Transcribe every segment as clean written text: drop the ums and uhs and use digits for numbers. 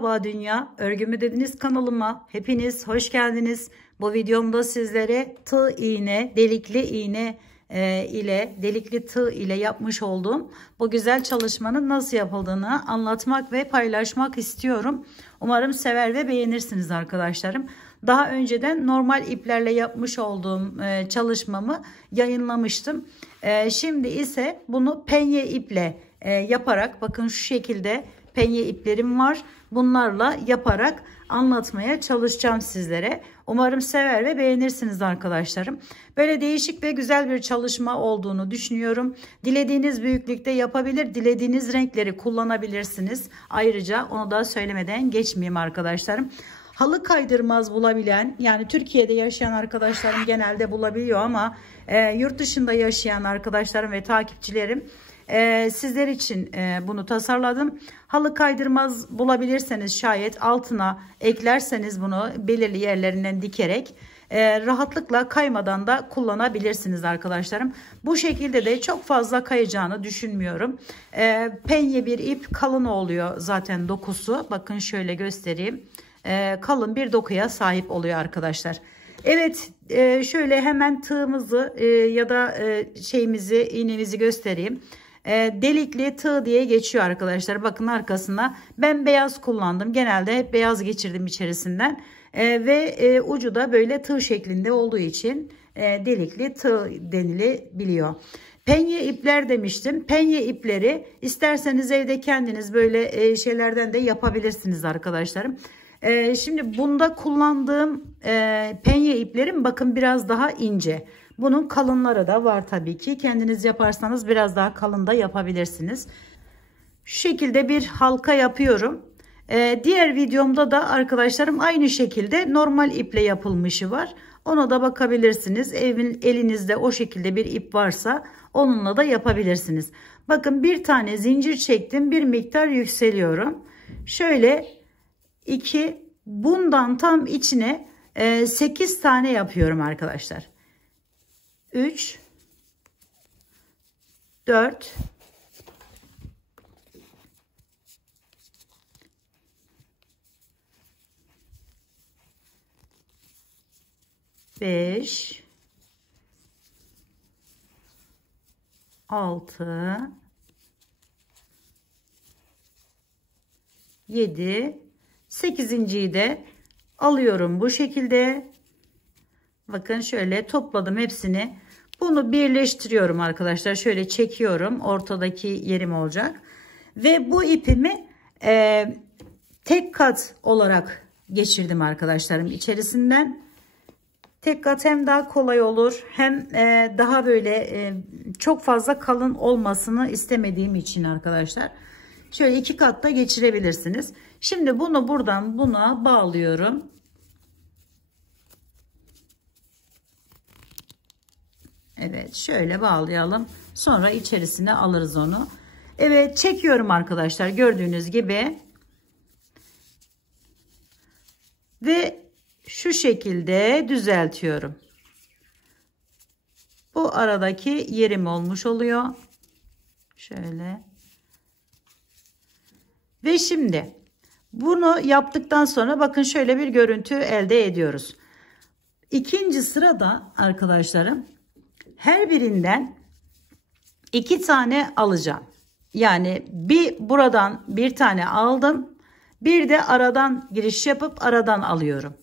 Merhaba dünya, örgümü dediniz kanalıma hepiniz hoş geldiniz. Bu videomda sizlere tığ iğne, delikli iğne delikli tığ ile yapmış olduğum bu güzel çalışmanın nasıl yapıldığını anlatmak ve paylaşmak istiyorum. Umarım sever ve beğenirsiniz arkadaşlarım. Daha önceden normal iplerle yapmış olduğum çalışmamı yayınlamıştım. Şimdi ise bunu penye iple yaparak, bakın şu şekilde penye iplerim var. Bunlarla yaparak anlatmaya çalışacağım sizlere. Umarım sever ve beğenirsiniz arkadaşlarım. Böyle değişik ve güzel bir çalışma olduğunu düşünüyorum. Dilediğiniz büyüklükte yapabilir, dilediğiniz renkleri kullanabilirsiniz. Ayrıca onu da söylemeden geçmeyeyim arkadaşlarım. Halı kaydırmaz bulabilen, yani Türkiye'de yaşayan arkadaşlarım genelde bulabiliyor ama yurt dışında yaşayan arkadaşlarım ve takipçilerim, sizler için bunu tasarladım. Halı kaydırmaz bulabilirseniz şayet altına eklerseniz bunu belirli yerlerinden dikerek rahatlıkla kaymadan da kullanabilirsiniz arkadaşlarım. Bu şekilde de çok fazla kayacağını düşünmüyorum. Penye bir ip, kalın oluyor zaten dokusu. Bakın şöyle göstereyim. Kalın bir dokuya sahip oluyor arkadaşlar. Evet, şöyle hemen tığımızı ya da iğnemizi göstereyim. Delikli tığ diye geçiyor arkadaşlar. Bakın arkasına ben beyaz kullandım. Genelde hep beyaz geçirdim içerisinden. Ve ucu da böyle tığ şeklinde olduğu için delikli tığ denilebiliyor. Penye ipler demiştim. Penye ipleri isterseniz evde kendiniz böyle şeylerden de yapabilirsiniz arkadaşlarım. Şimdi bunda kullandığım penye iplerim bakın biraz daha ince. Bunun kalınları da var tabii ki. Kendiniz yaparsanız biraz daha kalın da yapabilirsiniz. Şu şekilde bir halka yapıyorum. Diğer videomda da arkadaşlarım aynı şekilde normal iple yapılmışı var. Ona da bakabilirsiniz. Elinizde o şekilde bir ip varsa onunla da yapabilirsiniz. Bakın bir tane zincir çektim. Bir miktar yükseliyorum. Şöyle 2, bundan tam içine 8 tane yapıyorum arkadaşlar. 3, 4, 5, 6, 7, 8.'yi de alıyorum bu şekilde. Bakın şöyle topladım hepsini. Bunu birleştiriyorum arkadaşlar. Şöyle çekiyorum. Ortadaki yerim olacak. Ve bu ipimi tek kat olarak geçirdim arkadaşlarım içerisinden. Tek kat hem daha kolay olur, hem daha böyle çok fazla kalın olmasını istemediğim için arkadaşlar. Şöyle 2 katta geçirebilirsiniz. Şimdi bunu buradan buna bağlıyorum. Evet, şöyle bağlayalım. Sonra içerisine alırız onu. Evet, çekiyorum arkadaşlar gördüğünüz gibi. Ve şu şekilde düzeltiyorum. Bu aradaki yerim olmuş oluyor. Şöyle. Ve şimdi bunu yaptıktan sonra bakın şöyle bir görüntü elde ediyoruz. İkinci sırada arkadaşlarım her birinden 2 tane alacağım. Yani buradan bir tane aldım. Bir de aradan giriş yapıp aradan alıyorum.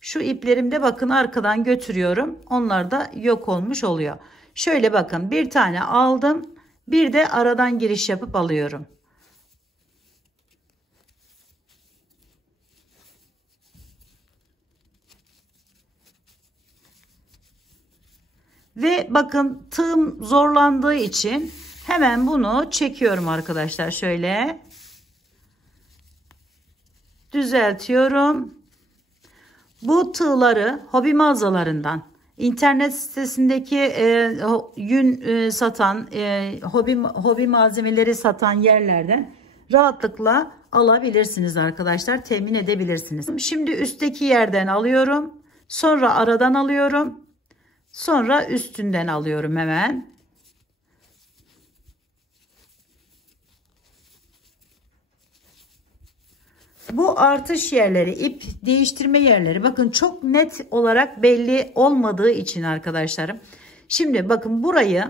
Şu iplerimde bakın arkadan götürüyorum. Onlar da yok olmuş oluyor. Şöyle bakın bir tane aldım. Bir de aradan giriş yapıp alıyorum. Ve bakın tığım zorlandığı için hemen bunu çekiyorum arkadaşlar. Şöyle düzeltiyorum. Bu tığları hobi mağazalarından, internet sitesindeki yün satan, hobi malzemeleri satan yerlerden rahatlıkla alabilirsiniz arkadaşlar. Temin edebilirsiniz. Şimdi üstteki yerden alıyorum. Sonra aradan alıyorum. Sonra üstünden alıyorum hemen. Bu artış yerleri, ip değiştirme yerleri bakın çok net olarak belli olmadığı için arkadaşlarım. Şimdi bakın burayı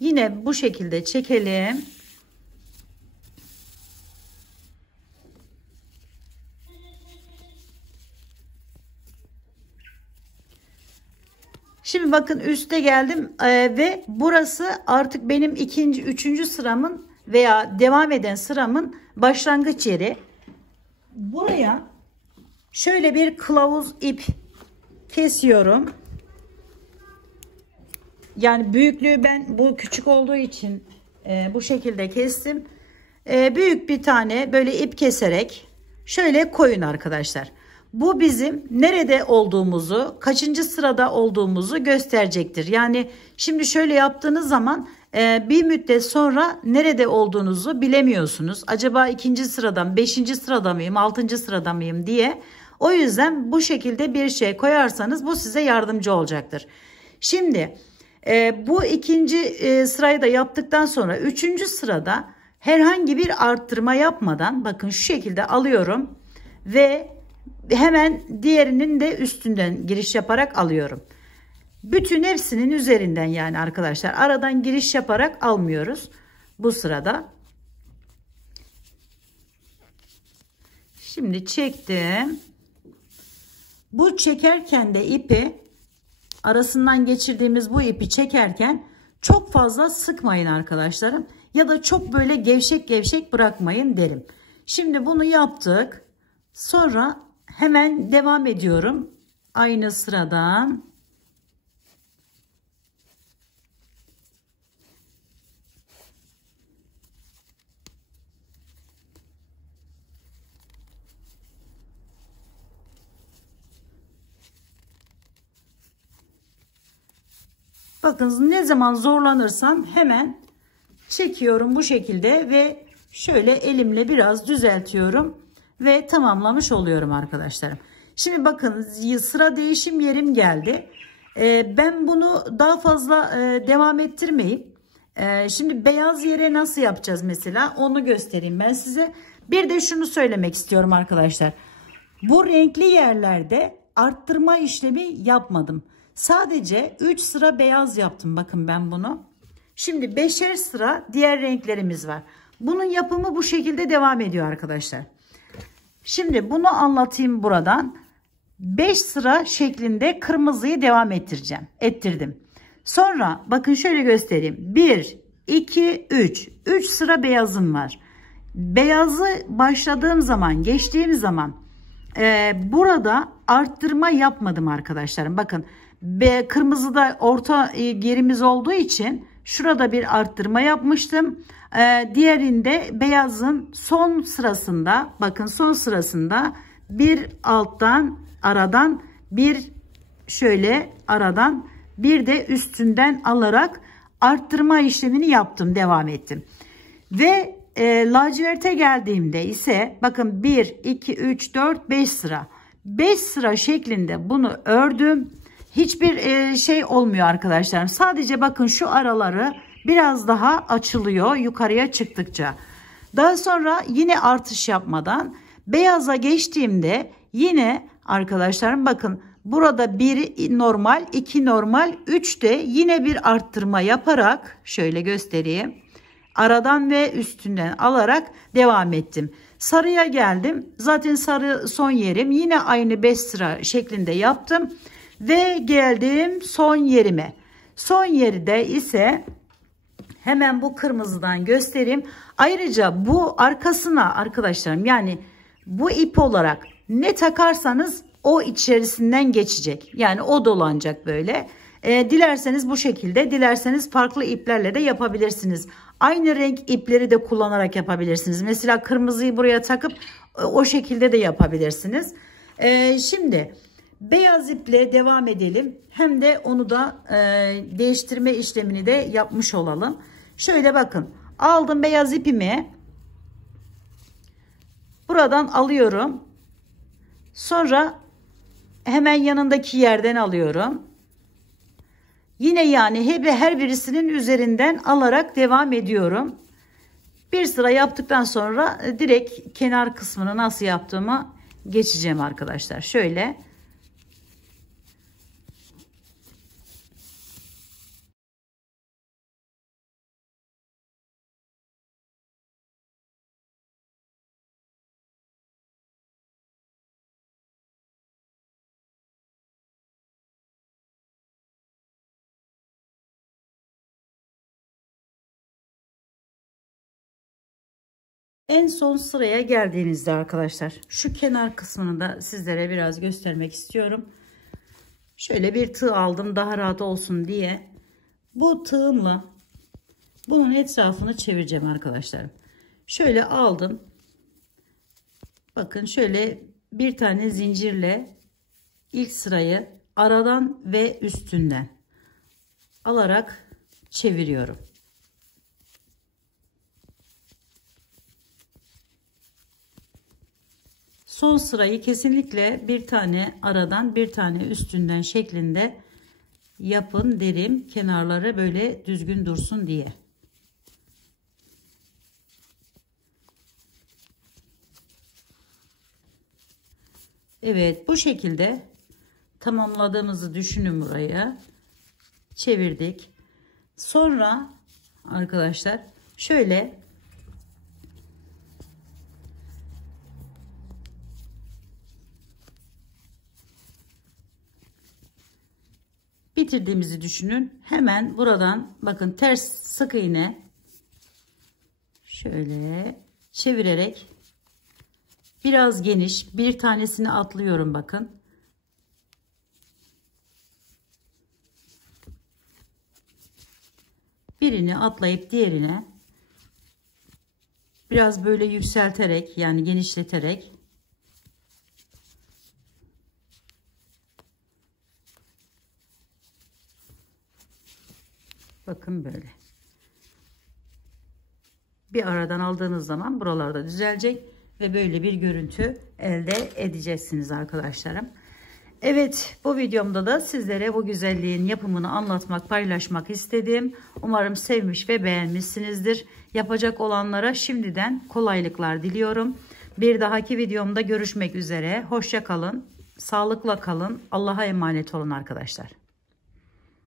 yine bu şekilde çekelim. Şimdi bakın üste geldim ve burası artık benim ikinci, üçüncü sıramın veya devam eden sıramın başlangıç yeri. Buraya şöyle bir kılavuz ip kesiyorum. Yani büyüklüğü ben bu küçük olduğu için bu şekilde kestim. Büyük bir tane böyle ip keserek şöyle koyun arkadaşlar. Bu bizim nerede olduğumuzu, kaçıncı sırada olduğumuzu gösterecektir. Yani şimdi şöyle yaptığınız zaman bir müddet sonra nerede olduğunuzu bilemiyorsunuz. Acaba ikinci sıradan, beşinci sırada mıyım, altıncı sırada mıyım diye. O yüzden bu şekilde bir şey koyarsanız bu size yardımcı olacaktır. Şimdi bu ikinci sırayı da yaptıktan sonra üçüncü sırada herhangi bir arttırma yapmadan bakın şu şekilde alıyorum ve hemen diğerinin de üstünden giriş yaparak alıyorum. Bütün hepsinin üzerinden yani arkadaşlar aradan giriş yaparak almıyoruz bu sırada. Şimdi çektim. Bu çekerken de ipi arasından geçirdiğimiz bu ipi çekerken çok fazla sıkmayın arkadaşlarım. Ya da çok böyle gevşek gevşek bırakmayın derim. Şimdi bunu yaptık. Sonra hemen devam ediyorum. Aynı sıradan. Bakın ne zaman zorlanırsam hemen çekiyorum bu şekilde ve şöyle elimle biraz düzeltiyorum ve tamamlamış oluyorum arkadaşlarım. Şimdi bakın sıra değişim yerim geldi. Ben bunu daha fazla devam ettirmeyip şimdi beyaz yere nasıl yapacağız mesela onu göstereyim ben size. Bir de şunu söylemek istiyorum arkadaşlar. Bu renkli yerlerde arttırma işlemi yapmadım. Sadece 3 sıra beyaz yaptım bakın ben bunu. Şimdi 5'er sıra diğer renklerimiz var. Bunun yapımı bu şekilde devam ediyor arkadaşlar. Şimdi bunu anlatayım buradan. 5 sıra şeklinde kırmızıyı devam ettirdim. Sonra bakın şöyle göstereyim. 1, 2, 3. 3 sıra beyazım var. Beyazı başladığım zaman, geçtiğim zaman burada arttırma yapmadım arkadaşlarım. Bakın kırmızıda orta yerimiz olduğu için şurada bir arttırma yapmıştım. Diğerinde beyazın son sırasında bakın son sırasında bir alttan aradan bir şöyle aradan bir de üstünden alarak arttırma işlemini yaptım, devam ettim. Ve laciverte geldiğimde ise bakın 1 2 3 4 5 sıra 5 sıra şeklinde bunu ördüm. Hiçbir şey olmuyor arkadaşlar. Sadece bakın şu araları biraz daha açılıyor yukarıya çıktıkça. Daha sonra yine artış yapmadan beyaza geçtiğimde yine arkadaşlarım bakın burada 1 normal, 2 normal, 3 de yine bir arttırma yaparak şöyle göstereyim. Aradan ve üstünden alarak devam ettim. Sarıya geldim. Zaten sarı son yerim. Yine aynı 5 sıra şeklinde yaptım. Ve geldim son yerime. Son yerde ise hemen bu kırmızıdan göstereyim. Ayrıca bu arkasına arkadaşlarım yani bu ip olarak ne takarsanız o içerisinden geçecek. Yani o dolanacak böyle. Dilerseniz bu şekilde, dilerseniz farklı iplerle de yapabilirsiniz. Aynı renk ipleri de kullanarak yapabilirsiniz. Mesela kırmızıyı buraya takıp o şekilde de yapabilirsiniz. Şimdi beyaz iple devam edelim. Hem de onu da değiştirme işlemini de yapmış olalım. Şöyle bakın. Aldım beyaz ipimi. Buradan alıyorum. Sonra hemen yanındaki yerden alıyorum. Yine yani her birisinin üzerinden alarak devam ediyorum. Bir sıra yaptıktan sonra direkt kenar kısmını nasıl yaptığımı geçeceğim arkadaşlar. Şöyle. En son sıraya geldiğinizde arkadaşlar şu kenar kısmını da sizlere biraz göstermek istiyorum. Şöyle bir tığ aldım daha rahat olsun diye. Bu tığımla bunun etrafını çevireceğim arkadaşlar. Şöyle aldım. Bakın şöyle bir tane zincirle ilk sırayı aradan ve üstünden alarak çeviriyorum. Son sırayı kesinlikle bir tane aradan bir tane üstünden şeklinde yapın derim. Kenarları böyle düzgün dursun diye. Evet, bu şekilde tamamladığımızı düşünün burayı. Çevirdik. Sonra arkadaşlar şöyle bitirdiğimizi düşünün. Hemen buradan bakın ters sık iğne şöyle çevirerek biraz geniş bir tanesini atlıyorum bakın. Birini atlayıp diğerine biraz böyle yükselterek yani genişleterek bakın böyle bir aradan aldığınız zaman buralarda düzelecek ve böyle bir görüntü elde edeceksiniz arkadaşlarım. Evet, bu videomda da sizlere bu güzelliğin yapımını anlatmak, paylaşmak istedim. Umarım sevmiş ve beğenmişsinizdir. Yapacak olanlara şimdiden kolaylıklar diliyorum. Bir dahaki videomda görüşmek üzere. Hoşça kalın, sağlıkla kalın. Allah'a emanet olun arkadaşlar.